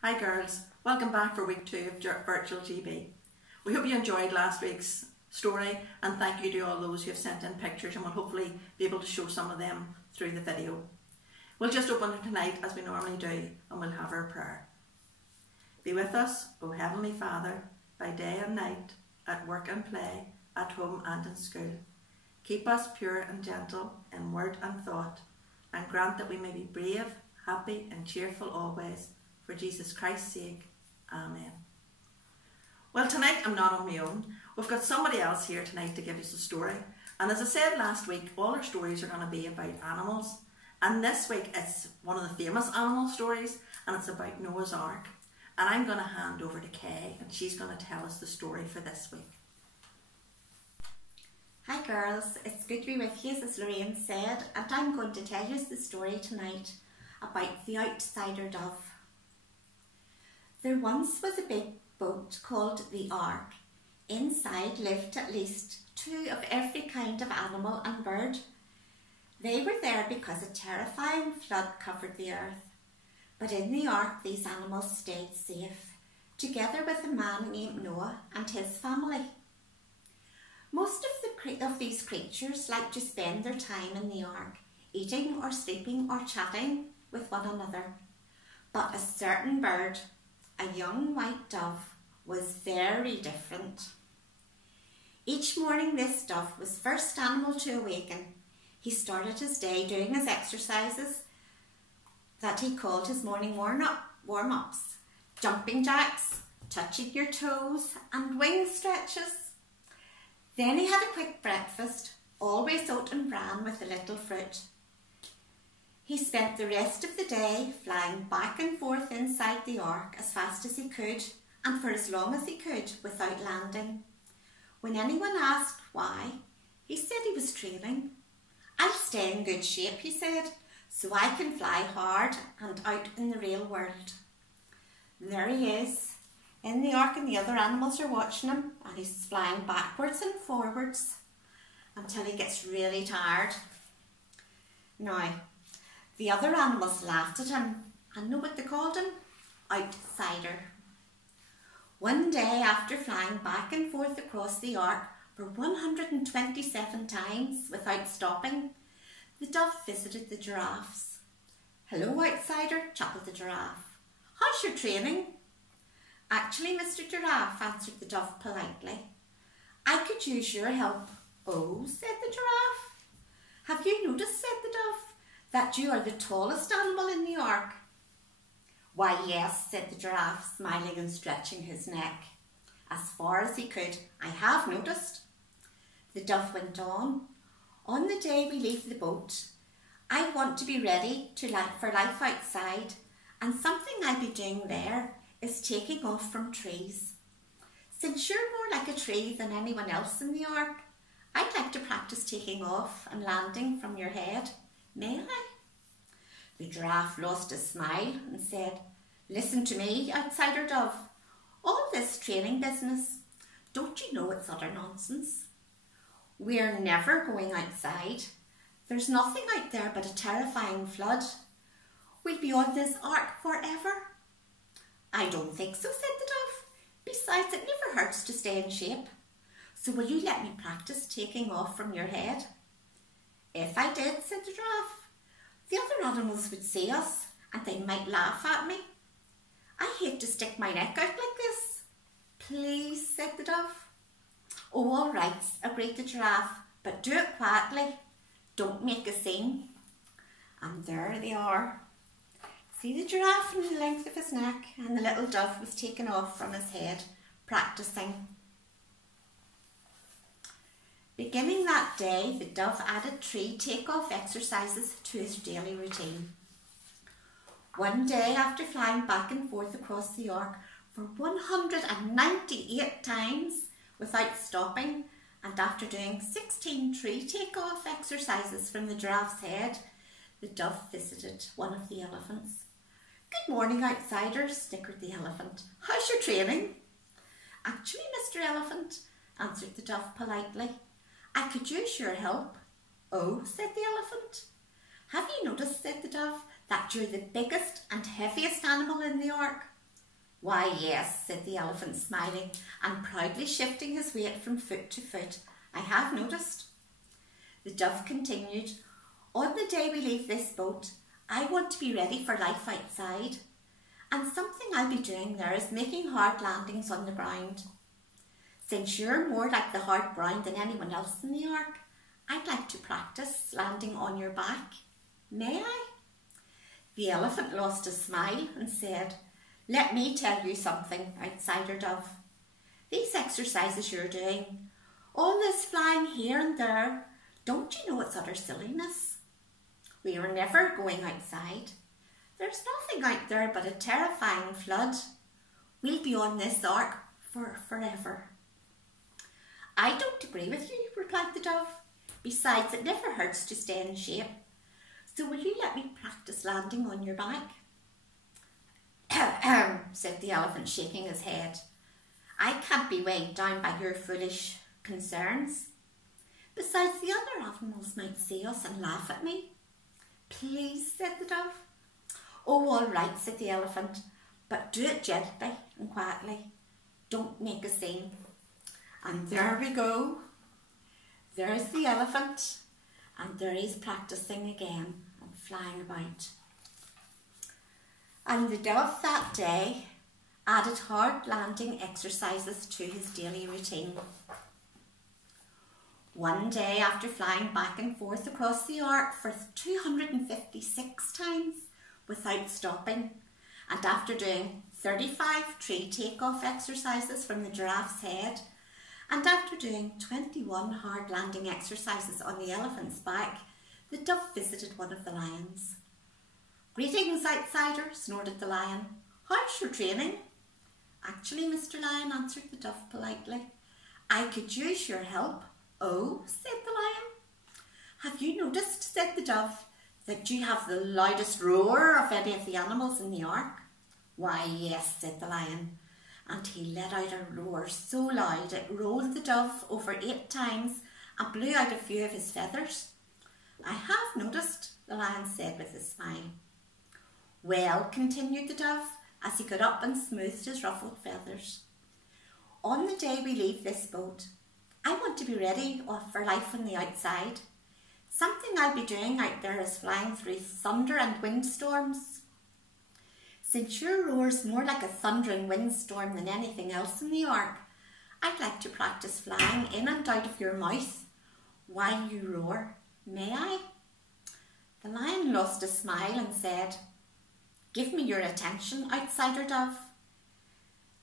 Hi girls, welcome back for week 2 of Virtual GB. We hope you enjoyed last week's story, and thank you to all those who have sent in pictures, and we'll hopefully be able to show some of them through the video. We'll just open it tonight as we normally do, and we'll have our prayer. Be with us, O Heavenly Father, by day and night, at work and play, at home and in school. Keep us pure and gentle in word and thought, and grant that we may be brave, happy and cheerful always, for Jesus Christ's sake. Amen. Well, tonight I'm not on my own. We've got somebody else here tonight to give us a story. And as I said last week, all our stories are going to be about animals. And this week it's one of the famous animal stories, and it's about Noah's Ark. And I'm going to hand over to Kay, and she's going to tell us the story for this week. Hi girls, it's good to be with you, as Lorraine said, and I'm going to tell you the story tonight about the outsider dove. There once was a big boat called the Ark. Inside lived at least 2 of every kind of animal and bird. They were there because a terrifying flood covered the earth. But in the Ark these animals stayed safe, together with a man named Noah and his family. Most of these creatures like to spend their time in the Ark, eating or sleeping or chatting with one another. But a certain bird, a young white dove, was very different. Each morning this dove was the first animal to awaken. He started his day doing his exercises that he called his morning warm-ups, jumping jacks, touching your toes and wing stretches. Then he had a quick breakfast, always oat and bran with a little fruit. He spent the rest of the day flying back and forth inside the Ark as fast as he could and for as long as he could without landing. When anyone asked why, he said he was training. "I'll stay in good shape," he said, "so I can fly hard and out in the real world." And there he is, in the Ark, and the other animals are watching him, and he's flying backwards and forwards until he gets really tired. Now, the other animals laughed at him, and know what they called him? Outsider. One day, after flying back and forth across the Ark for 127 times without stopping, the dove visited the giraffes. "Hello, outsider," chuckled the giraffe. "How's your training?" "Actually, Mr. Giraffe," answered the dove politely, "I could use your help." "Oh," said the giraffe. "Have you noticed," said the dove, "that you are the tallest animal in the Ark?" "Why, yes," said the giraffe, smiling and stretching his neck as far as he could. "I have noticed." The dove went on. "On the day we leave the boat, I want to be ready for life outside, and something I'll be doing there is taking off from trees. Since you're more like a tree than anyone else in the Ark, I'd like to practice taking off and landing from your head. May I?" The giraffe lost his smile and said, "Listen to me, outsider dove. All this training business, don't you know it's utter nonsense? We're never going outside. There's nothing out there but a terrifying flood. We'll be on this Ark forever." "I don't think so," said the dove. "Besides, it never hurts to stay in shape. So will you let me practice taking off from your head?" "If I did," said the giraffe, "the other animals would see us and they might laugh at me. I hate to stick my neck out like this." "Please," said the dove. "Oh, all right," agreed the giraffe, "but do it quietly. Don't make a scene." And there they are. See the giraffe and the length of his neck, and the little dove was taken off from his head, practicing. Beginning that day, the dove added tree take-off exercises to his daily routine. One day, after flying back and forth across the Ark for 198 times without stopping, and after doing 16 tree take-off exercises from the giraffe's head, the dove visited one of the elephants. "Good morning, outsider," snickered the elephant. "How's your training?" "Actually, Mr. Elephant," answered the dove politely, "I could use your help." "Oh," said the elephant. "Have you noticed," said the dove, "that you're the biggest and heaviest animal in the Ark?" Why, yes, said the elephant, smiling and proudly shifting his weight from foot to foot. I have noticed. The dove continued, on the day we leave this boat, I want to be ready for life outside. And something I'll be doing there is making hard landings on the ground. Since you're more like the hard ground than anyone else in the ark, I'd like to practice landing on your back. May I? The elephant lost his smile and said, let me tell you something, outsider dove. These exercises you're doing, all this flying here and there, don't you know it's utter silliness? We are never going outside. There's nothing out there but a terrifying flood. We'll be on this ark for forever. I don't agree with you, replied the dove. Besides, it never hurts to stay in shape. So will you let me practice landing on your back? Said the elephant, shaking his head. I can't be weighed down by your foolish concerns. Besides, the other animals might see us and laugh at me. Please, said the dove. Oh, all right, said the elephant, but do it gently and quietly. Don't make a scene. And there we go. There's the elephant, and there he's practising again and flying about. And the dove that day added hard landing exercises to his daily routine. One day, after flying back and forth across the ark for 256 times without stopping, and after doing 35 tree takeoff exercises from the giraffe's head, and after doing 21 hard landing exercises on the elephant's back, the dove visited one of the lions. Greetings, outsider, snorted the lion. How's your training? Actually, Mr. Lion, answered the dove politely, I could use your help. Oh, said the lion. Have you noticed, said the dove, that you have the loudest roar of any of the animals in the ark? Why, yes, said the lion, and he let out a roar so loud it rolled the dove over 8 times and blew out a few of his feathers. I have noticed, the lion said with a smile. Well, continued the dove, as he got up and smoothed his ruffled feathers, on the day we leave this boat, I want to be ready for life on the outside. Something I'll be doing out there is flying through thunder and windstorms. Since your roar's more like a thundering windstorm than anything else in the ark, I'd like to practice flying in and out of your mouth while you roar. May I? The lion lost a smile and said, Give me your attention, outsider dove.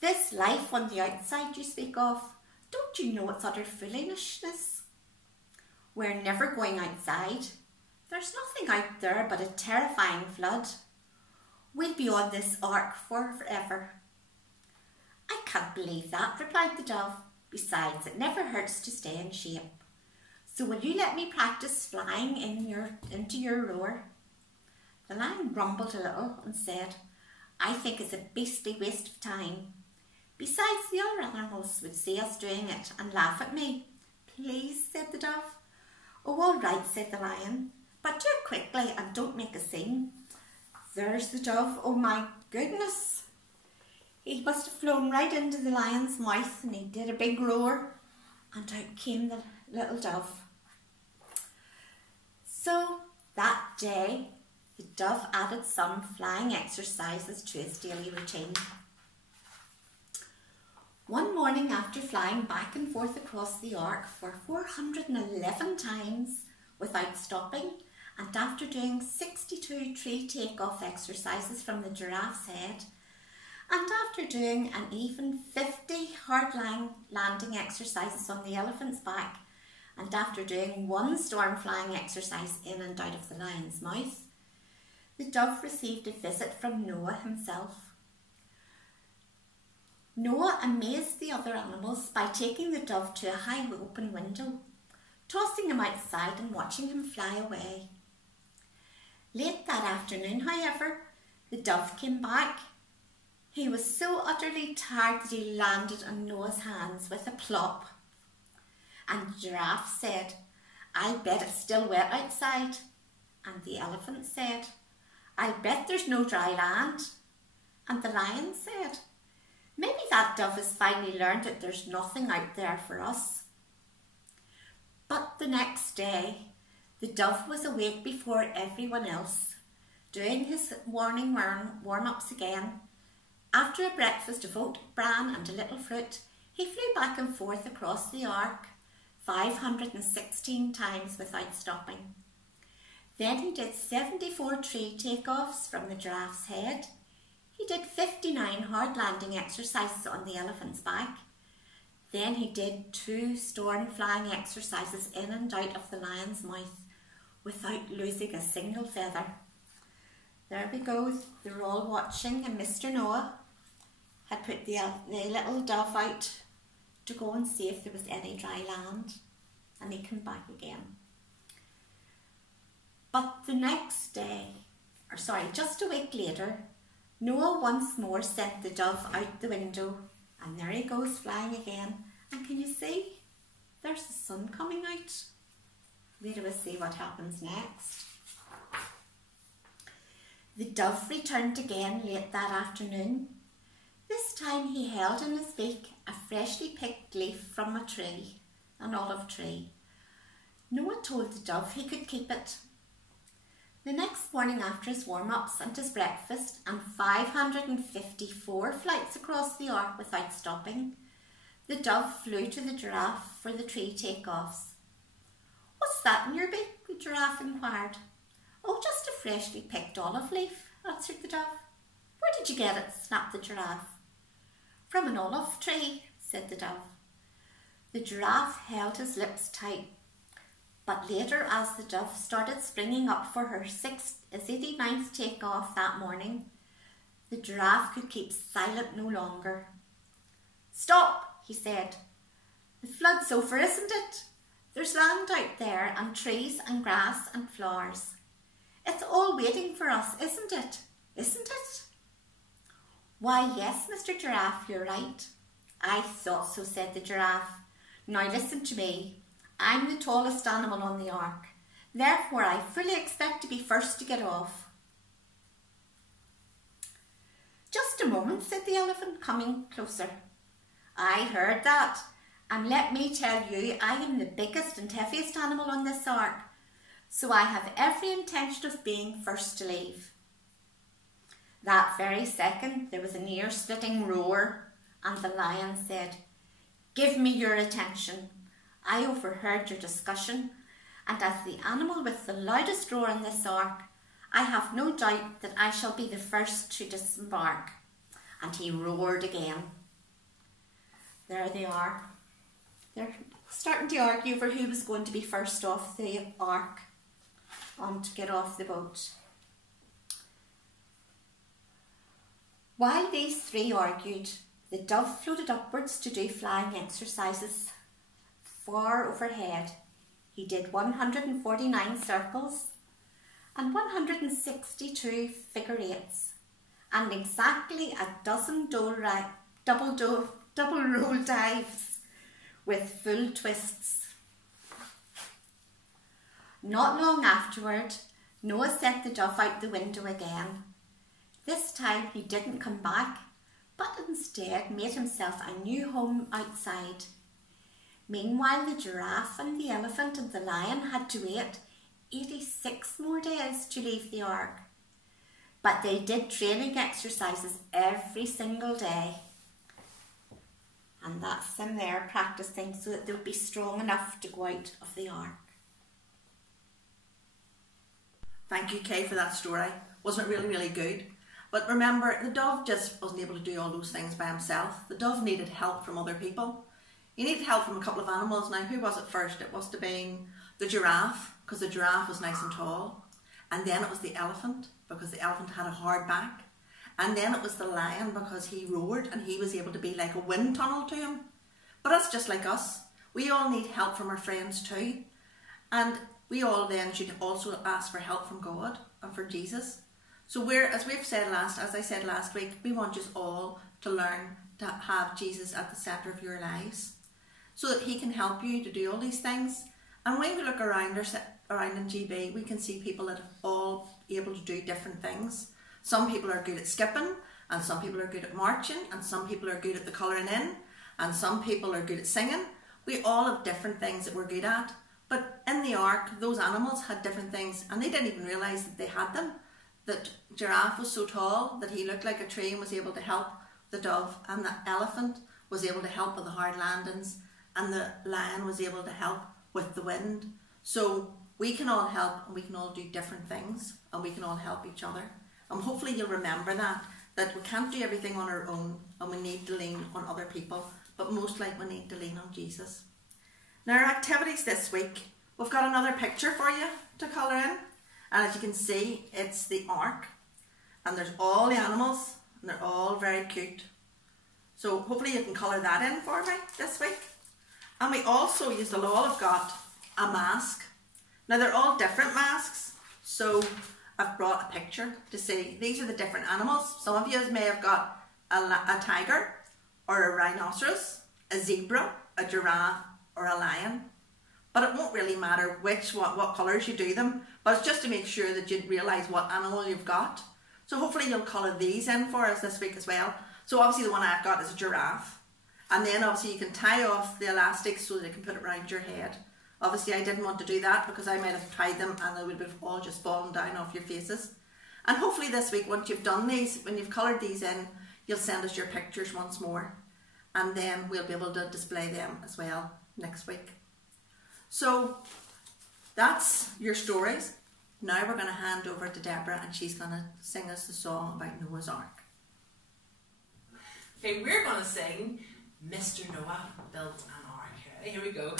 This life on the outside you speak of, don't you know it's utter foolishness? We're never going outside. There's nothing out there but a terrifying flood. We'll be on this ark for forever. I can't believe that, replied the dove. Besides, it never hurts to stay in shape. So will you let me practice flying into your roar? The lion grumbled a little and said, I think it's a beastly waste of time. Besides, the other animals would see us doing it and laugh at me. Please, said the dove. Oh, all right, said the lion, but do it quickly and don't make a scene. There's the dove. Oh my goodness. He must have flown right into the lion's mouth, and he did a big roar, and out came the little dove. So that day, the dove added some flying exercises to his daily routine. One morning, after flying back and forth across the ark for 411 times without stopping, and after doing 62 tree takeoff exercises from the giraffe's head, and after doing an even 50 hard landing exercises on the elephant's back, and after doing 1 storm flying exercise in and out of the lion's mouth, the dove received a visit from Noah himself. Noah amazed the other animals by taking the dove to a high open window, tossing him outside and watching him fly away. Late that afternoon, however, the dove came back. He was so utterly tired that he landed on Noah's hands with a plop. And the giraffe said, I bet it's still wet outside. And the elephant said, I bet there's no dry land. And the lion said, Maybe that dove has finally learned that there's nothing out there for us. But the next day, the dove was awake before everyone else, doing his morning warm-ups again. After a breakfast of oat bran and a little fruit, he flew back and forth across the ark 516 times without stopping. Then he did 74 tree takeoffs from the giraffe's head. He did 59 hard landing exercises on the elephant's back. Then he did 2 storm flying exercises in and out of the lion's mouth without losing a single feather. There we go, they're all watching, and Mr. Noah had put the little dove out to go and see if there was any dry land, and he came back again. But the next day, just a week later, Noah once more sent the dove out the window, and there he goes flying again. And can you see? There's the sun coming out. Wait till we see what happens next. The dove returned again late that afternoon. This time he held in his beak a freshly picked leaf from a tree, an olive tree. Noah told the dove he could keep it. The next morning, after his warm-ups and his breakfast and 554 flights across the ark without stopping, the dove flew to the giraffe for the tree takeoffs. "What's that in your beak?" the giraffe inquired. "Oh, just a freshly picked olive leaf," answered the dove. "Where did you get it?" snapped the giraffe. "From an olive tree," said the dove. The giraffe held his lips tight. But later, as the dove started springing up for her 89th takeoff that morning, the giraffe could keep silent no longer. "Stop," he said. "The flood's over, isn't it? There's land out there and trees and grass and flowers. It's all waiting for us, isn't it? Isn't it?" "Why, yes, Mr. Giraffe, you're right." "I thought so," said the giraffe. "Now listen to me. I'm the tallest animal on the ark. Therefore, I fully expect to be first to get off." "Just a moment," said the elephant, coming closer. "I heard that, and let me tell you, I am the biggest and heaviest animal on this ark, so I have every intention of being first to leave." That very second, there was an ear-splitting roar, and the lion said, "Give me your attention. I overheard your discussion, and as the animal with the loudest roar in this ark, I have no doubt that I shall be the first to disembark." And he roared again. There they are. They're starting to argue over who was going to be first off the ark to get off the boat. While these three argued, the dove floated upwards to do flying exercises far overhead. He did 149 circles and 162 figure eights and exactly a dozen double roll dives with full twists. Not long afterward, Noah sent the dove out the window again. This time he didn't come back, but instead made himself a new home outside. Meanwhile, the giraffe and the elephant and the lion had to wait 86 more days to leave the ark. But they did training exercises every single day. And that's them there practicing so that they'll be strong enough to go out of the ark. Thank you, Kay, for that story. Wasn't it really, really good? But remember, the dove just wasn't able to do all those things by himself. The dove needed help from other people. He needed help from a couple of animals. Now, who was it first? It must have been the giraffe, because the giraffe was nice and tall. And then it was the elephant, because the elephant had a hard back. And then it was the lion, because he roared and he was able to be like a wind tunnel to him. But that's just like us. We all need help from our friends too. And we all then should also ask for help from God and for Jesus. So as I said last week, we want you all to learn to have Jesus at the centre of your lives, so that he can help you to do all these things. And when we look around in GB, we can see people that are all able to do different things. Some people are good at skipping, and some people are good at marching, and some people are good at the colouring in, and some people are good at singing. We all have different things that we're good at. But in the ark, those animals had different things, and they didn't even realise that they had them. That giraffe was so tall that he looked like a tree and was able to help the dove, and the elephant was able to help with the hard landings, and the lion was able to help with the wind. So we can all help, and we can all do different things, and we can all help each other. And hopefully you'll remember that we can't do everything on our own, and we need to lean on other people, but most like we need to lean on Jesus. Now our activities this week, we've got another picture for you to colour in, and as you can see, it's the ark, and there's all the animals, and they're all very cute. So hopefully you can colour that in for me this week. And we also used a lot have got a mask. Now they're all different masks, so I've brought a picture to see. These are the different animals. Some of you may have got a tiger, or a rhinoceros, a zebra, a giraffe, or a lion. But it won't really matter what colours you do them, but it's just to make sure that you realise what animal you've got. So hopefully you'll colour these in for us this week as well. So obviously the one I've got is a giraffe. And then obviously you can tie off the elastics so that you can put it around your head. Obviously I didn't want to do that because I might have tied them and they would have all just fallen down off your faces. And hopefully this week, once you've done these, when you've coloured these in, you'll send us your pictures once more. And then we'll be able to display them as well next week. So that's your stories. Now we're going to hand over to Deborah, and she's going to sing us the song about Noah's Ark. Okay, we're going to sing Mr. Noah Built an Ark. Here we go.